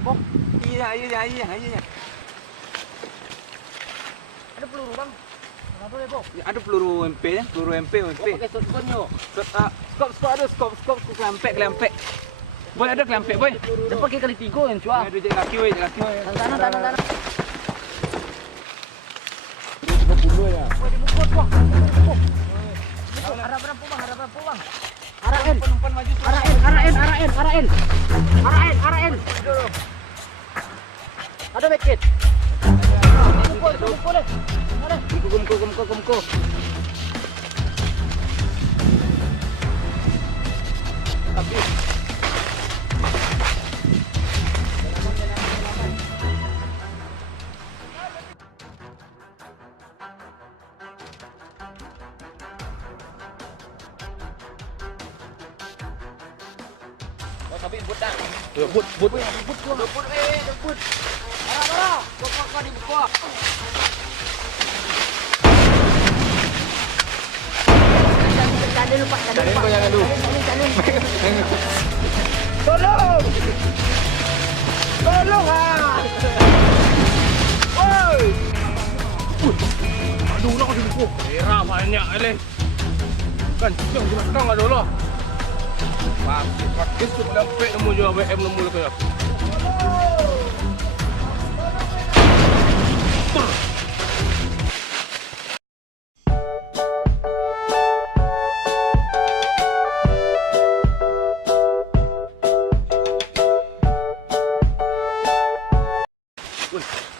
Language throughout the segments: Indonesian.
kan, Bang? Iya. Ada peluru, Bang. Kenapa ya, Bang? Ya, ada peluru MP ya, peluru MP. Pakai shotgun-nya. Skop kelempek. Boy, ada kelempek, boy. Dia pakai kali 3 yang cua. Ada jaga kaki, boy. Tangan. 30 ya. Boy, dibukul, Bang. Harap berapa, Bang? Arain. Umpan maju. Arain. Ada backit. Bukul deh. Ada. Gumko. Tapi Tapi but dah. but. Debut. Arah. Kau dibuka. Cari lupa. Jangan dulu. Tolong Woi. Aduh, nak dibuka. Merah banyak leh. Kan, jom belakang ada lah. Pakai tu kelempek nemu je BM nemu le kaya.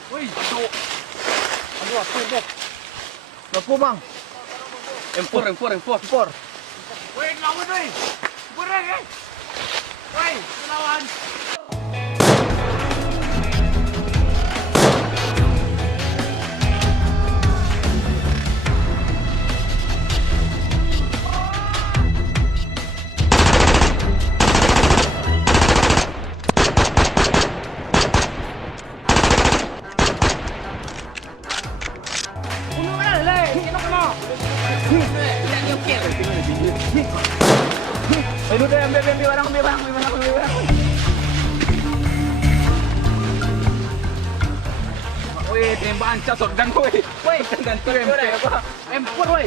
Woi, aduh. Aduh, apa? Lupo, Bang. M4. Woi, lawan woi. Kurang eh. Woi, lawan. Ayo deh, ambil barang. Woi, tembakan shotgun woi. Woi, ganti MP apa? M4 woi.